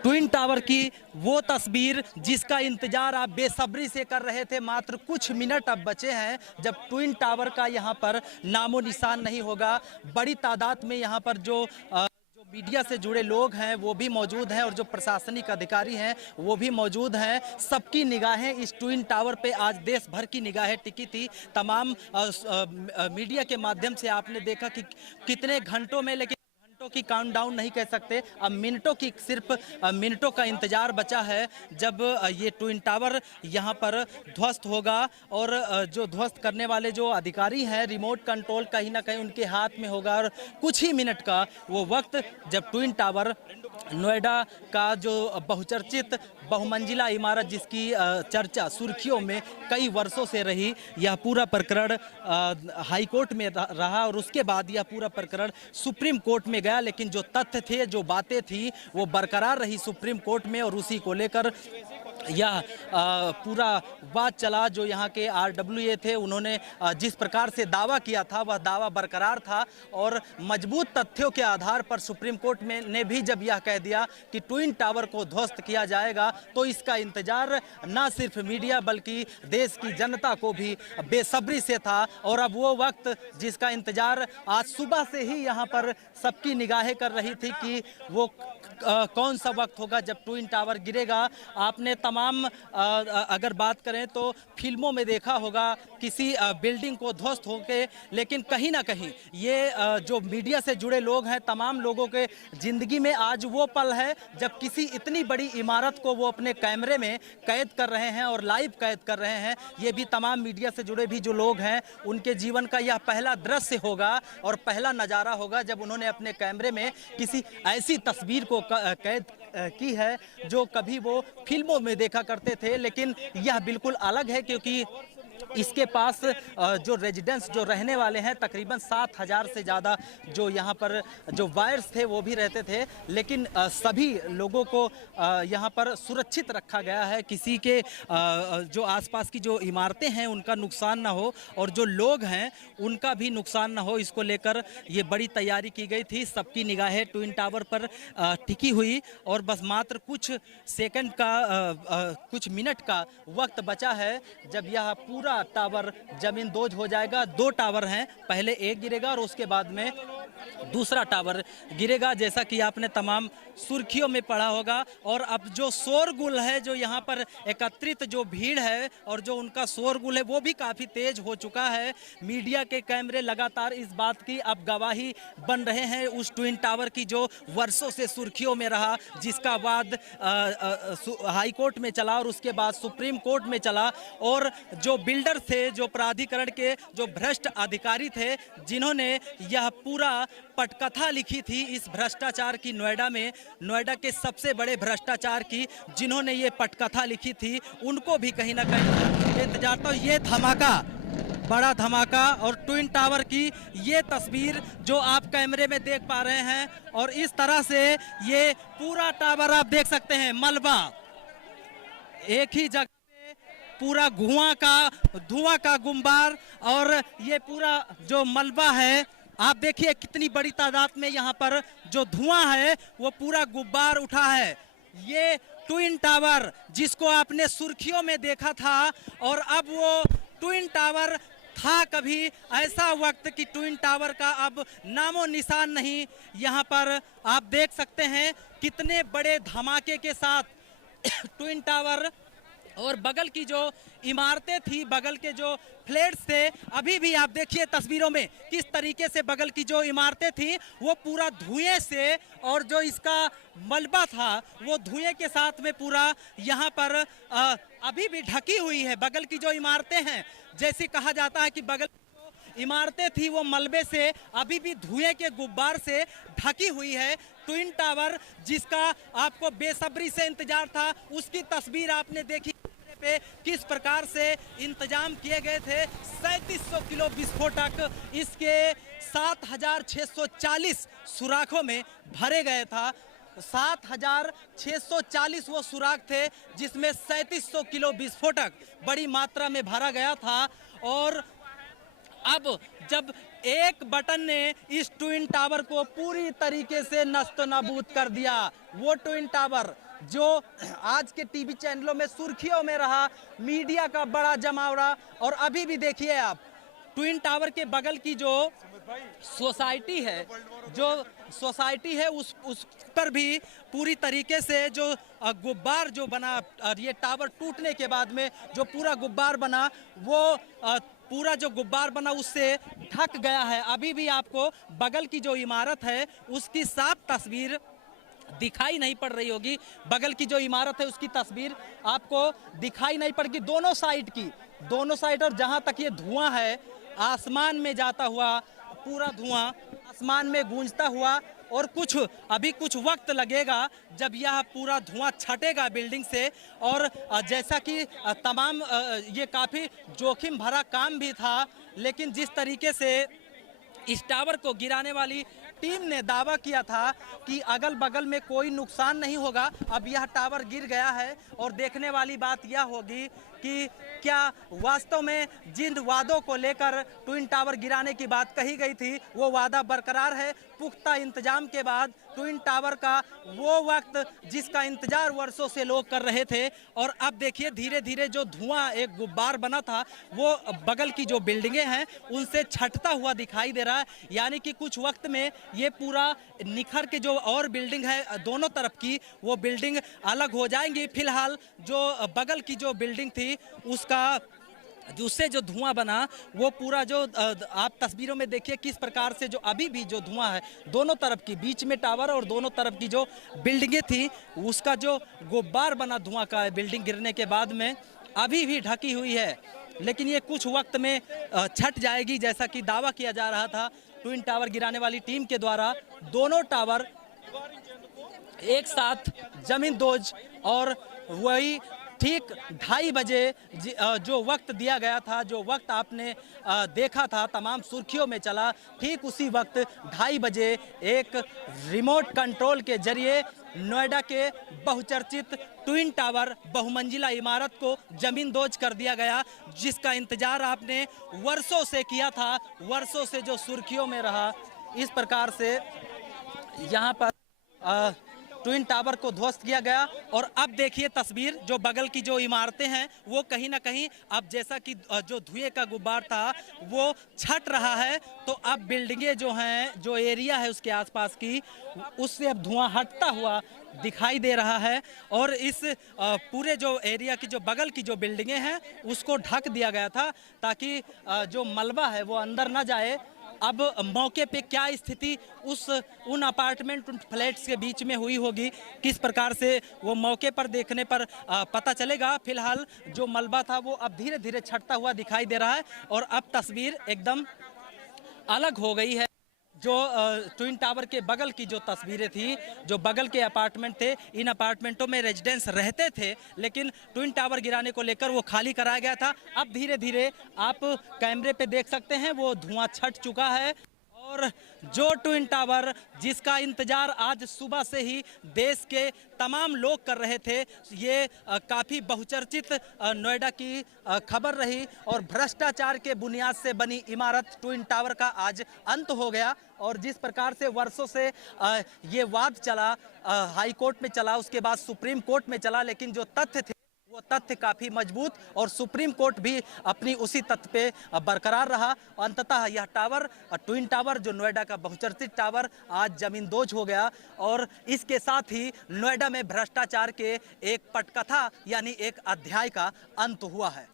Twin tower की वो तस्वीर जिसका इंतजार आप बेसब्री से कर रहे थे। मात्र कुछ मिनट अब बचे हैं जब ट्विन टावर का यहाँ पर नामो निशान नहीं होगा। बड़ी तादाद में यहाँ पर जो मीडिया से जुड़े लोग हैं वो भी मौजूद हैं और जो प्रशासनिक अधिकारी हैं वो भी मौजूद हैं। सबकी निगाहें इस ट्विन टावर पे आज देश भर की निगाहें टिकी थी। तमाम मीडिया के माध्यम से आपने देखा कि कितने घंटों में, लेकिन घंटों की काउंटडाउन नहीं कह सकते, अब मिनटों की, सिर्फ मिनटों का इंतजार बचा है जब ये ट्विन टावर यहाँ पर ध्वस्त होगा। और जो ध्वस्त करने वाले जो अधिकारी हैं, रिमोट कंट्रोल कहीं ना कहीं उनके हाथ में होगा। और कुछ ही मिनट का वो वक्त जब ट्विन टावर, नोएडा का जो बहुचर्चित बहुमंजिला इमारत जिसकी चर्चा सुर्खियों में कई वर्षों से रही, यह पूरा प्रकरण हाई कोर्ट में रहा और उसके बाद यह पूरा प्रकरण सुप्रीम कोर्ट में गया। लेकिन जो तथ्य थे, जो बातें थी, वो बरकरार रही सुप्रीम कोर्ट में और उसी को लेकर यह पूरा बात चला। जो यहाँ के RWA थे, उन्होंने जिस प्रकार से दावा किया था वह दावा बरकरार था और मजबूत तथ्यों के आधार पर सुप्रीम कोर्ट में ने भी जब यह कह दिया कि ट्विन टावर को ध्वस्त किया जाएगा तो इसका इंतजार न सिर्फ मीडिया बल्कि देश की जनता को भी बेसब्री से था। और अब वो वक्त जिसका इंतजार आज सुबह से ही यहाँ पर सबकी निगाहें कर रही थी कि वो कौन सा वक्त होगा जब ट्विन टावर गिरेगा। आपने तमाम अगर बात करें तो फिल्मों में देखा होगा किसी बिल्डिंग को ध्वस्त होके, लेकिन कहीं ना कहीं ये जो मीडिया से जुड़े लोग हैं, तमाम लोगों के ज़िंदगी में आज वो पल है जब किसी इतनी बड़ी इमारत को वो अपने कैमरे में कैद कर रहे हैं और लाइव कैद कर रहे हैं। ये भी तमाम मीडिया से जुड़े भी जो लोग हैं उनके जीवन का यह पहला दृश्य होगा और पहला नज़ारा होगा जब उन्होंने अपने कैमरे में किसी ऐसी तस्वीर को कैद की है जो कभी वो फिल्मों में देखा करते थे। लेकिन यह बिल्कुल अलग है क्योंकि इसके पास जो रेजिडेंट्स, जो रहने वाले हैं, तकरीबन 7,000 से ज़्यादा जो यहाँ पर जो वायर्स थे वो भी रहते थे। लेकिन सभी लोगों को यहाँ पर सुरक्षित रखा गया है, किसी के जो आसपास की जो इमारतें हैं उनका नुकसान ना हो और जो लोग हैं उनका भी नुकसान ना हो। इसको लेकर ये बड़ी तैयारी की गई थी। सबकी निगाहें ट्विन टावर पर टिकी हुई और बस मात्र कुछ सेकंड का कुछ मिनट का वक्त बचा है जब यह पूरा टावर जमीन दोज हो जाएगा। 2 टावर हैं, पहले एक गिरेगा और उसके बाद में दूसरा टावर गिरेगा, जैसा कि आपने तमाम सुर्खियों में पढ़ा होगा। और अब जो शोरगुल है, जो यहाँ पर एकत्रित जो भीड़ है और जो उनका शोरगुल है वो भी काफ़ी तेज हो चुका है। मीडिया के कैमरे लगातार इस बात की अब गवाही बन रहे हैं उस ट्विन टावर की जो वर्षों से सुर्खियों में रहा, जिसका बाद हाई कोर्ट में चला और उसके बाद सुप्रीम कोर्ट में चला। और जो बिल्डर थे, जो प्राधिकरण के जो भ्रष्ट अधिकारी थे, जिन्होंने यह पूरा पटकथा लिखी थी इस भ्रष्टाचार की, नोएडा के सबसे बड़े भ्रष्टाचार की जिन्होंने ये पटकथा लिखी थी, उनको भी कहीं ना कहीं इंतजार था। ये धमाका, बड़ा धमाका और ट्विन टावर की ये तस्वीर जो आप कैमरे में देख पा रहे हैं, और इस तरह से ये पूरा टावर आप देख सकते हैं, मलबा एक ही जगह पे, पूरा धुआं का गुंबार। और ये पूरा जो मलबा है, आप देखिए कितनी बड़ी तादाद में यहाँ पर जो धुआं है वो पूरा गुब्बार उठा है। ये ट्विन टावर जिसको आपने सुर्खियों में देखा था, और अब वो ट्विन टावर था कभी ऐसा वक्त कि ट्विन टावर का अब नामो निशान नहीं। यहाँ पर आप देख सकते हैं कितने बड़े धमाके के साथ ट्विन टावर और बगल की जो इमारतें थी, बगल के जो फ्लैट्स थे, अभी भी आप देखिए तस्वीरों में किस तरीके से बगल की जो इमारतें थी वो पूरा धुएं से, और जो इसका मलबा था वो धुएं के साथ में पूरा यहाँ पर अभी भी ढकी हुई है। बगल की जो इमारतें हैं, जैसे कहा जाता है कि बगल इमारतें थी वो मलबे से, अभी भी धुएं के गुब्बार से ढकी हुई है। ट्विन टावर जिसका आपको बेसब्री से इंतजार था, उसकी तस्वीर आपने देखी पे किस प्रकार से इंतजाम किए गए थे। 3700 किलो विस्फोटक इसके 7640 सुराखों में भरे गए था। 7640 वो सुराख थे जिसमें 3700 किलो विस्फोटक बड़ी मात्रा में भरा गया था। और अब जब एक बटन ने इस ट्विन टावर को पूरी तरीके से नस्त नाबूद कर दिया, वो ट्विन टावर जो आज के टीवी चैनलों में सुर्खियों में रहा, मीडिया का बड़ा जमावड़ा। और अभी भी देखिए आप, ट्विन टावर के बगल की जो सोसाइटी है उस पर भी पूरी तरीके से जो गुब्बार जो बना, और ये टावर टूटने के बाद में जो पूरा गुब्बार बना, वो पूरा जो गुब्बार बना उससे ढक गया है। अभी भी आपको बगल की जो इमारत है उसकी साफ तस्वीर दिखाई नहीं पड़ रही होगी। बगल की जो इमारत है उसकी तस्वीर आपको दिखाई नहीं पड़ेगी, दोनों साइड। और जहां तक ये धुआं है, आसमान में जाता हुआ पूरा धुआं आसमान में गूंजता हुआ, और अभी कुछ वक्त लगेगा जब यह पूरा धुआं छटेगा बिल्डिंग से। और जैसा कि तमाम ये काफ़ी जोखिम भरा काम भी था, लेकिन जिस तरीके से इस टावर को गिराने वाली टीम ने दावा किया था कि अगल बगल में कोई नुकसान नहीं होगा, अब यह टावर गिर गया है। और देखने वाली बात यह होगी कि क्या वास्तव में जिन वादों को लेकर ट्विन टावर गिराने की बात कही गई थी वो वादा बरकरार है। पुख्ता इंतजाम के बाद ट्विन टावर का वो वक्त जिसका इंतजार वर्षों से लोग कर रहे थे, और अब देखिए धीरे धीरे जो धुआं एक गुब्बार बना था वो बगल की जो बिल्डिंगें हैं उनसे छटता हुआ दिखाई दे रहा है। यानी कि कुछ वक्त में ये पूरा निखर के जो और बिल्डिंग है दोनों तरफ की, वो बिल्डिंग अलग हो जाएंगी। फिलहाल जो बगल की जो बिल्डिंग थी उससे जो धुआं बना, वो पूरा जो आप तस्वीरों में देखिए किस प्रकार से जो अभी भी जो धुआं है दोनों तरफ की, बीच में टावर और दोनों तरफ की जो बिल्डिंगें थी उसका जो गुब्बार बना धुआं का बिल्डिंग गिरने के बाद में अभी भी ढकी हुई है। लेकिन ये कुछ वक्त में छट जाएगी, जैसा कि दावा किया जा रहा था ट्विन टावर गिराने वाली टीम के द्वारा। दोनों टावर एक साथ जमींदोज, और वही ठीक 2:30 बजे जो वक्त दिया गया था, जो वक्त आपने देखा था तमाम सुर्खियों में चला, ठीक उसी वक्त 2:30 बजे एक रिमोट कंट्रोल के जरिए नोएडा के बहुचर्चित ट्विन टावर बहुमंजिला इमारत को जमींदोज कर दिया गया, जिसका इंतजार आपने वर्षों से किया था, वर्षों से जो सुर्खियों में रहा। इस प्रकार से यहाँ पर ट्विन टावर को ध्वस्त किया गया। और अब देखिए तस्वीर, जो बगल की जो इमारतें हैं वो कहीं ना कहीं अब जैसा कि जो धुएं का गुब्बार था वो छट रहा है, तो अब बिल्डिंगें जो हैं, जो एरिया है उसके आसपास की, उससे अब धुआं हटता हुआ दिखाई दे रहा है। और इस पूरे जो एरिया की जो बगल की जो बिल्डिंगें हैं उसको ढक दिया गया था ताकि जो मलबा है वो अंदर ना जाए। अब मौके पे क्या स्थिति उन अपार्टमेंट, उन फ्लैट्स के बीच में हुई होगी, किस प्रकार से वो मौके पर देखने पर पता चलेगा। फिलहाल जो मलबा था वो अब धीरे धीरे छटता हुआ दिखाई दे रहा है, और अब तस्वीर एकदम अलग हो गई है। जो ट्विन टावर के बगल की जो तस्वीरें थी, जो बगल के अपार्टमेंट थे, इन अपार्टमेंटों में रेजिडेंट्स रहते थे, लेकिन ट्विन टावर गिराने को लेकर वो खाली कराया गया था। अब धीरे धीरे आप कैमरे पे देख सकते हैं वो धुआं छट चुका है। और जो ट्विन टावर जिसका इंतजार आज सुबह से ही देश के तमाम लोग कर रहे थे, ये काफ़ी बहुचर्चित नोएडा की खबर रही, और भ्रष्टाचार के बुनियाद से बनी इमारत ट्विन टावर का आज अंत हो गया। और जिस प्रकार से वर्षों से ये वाद चला, हाई कोर्ट में चला, उसके बाद सुप्रीम कोर्ट में चला, लेकिन जो तथ्य थे वो तथ्य काफ़ी मजबूत, और सुप्रीम कोर्ट भी अपनी उसी तथ्य पे बरकरार रहा। अंततः यह टावर, ट्विन टावर, जो नोएडा का बहुचर्चित टावर, आज जमींदोज हो गया। और इसके साथ ही नोएडा में भ्रष्टाचार के एक पटकथा यानी एक अध्याय का अंत हुआ है।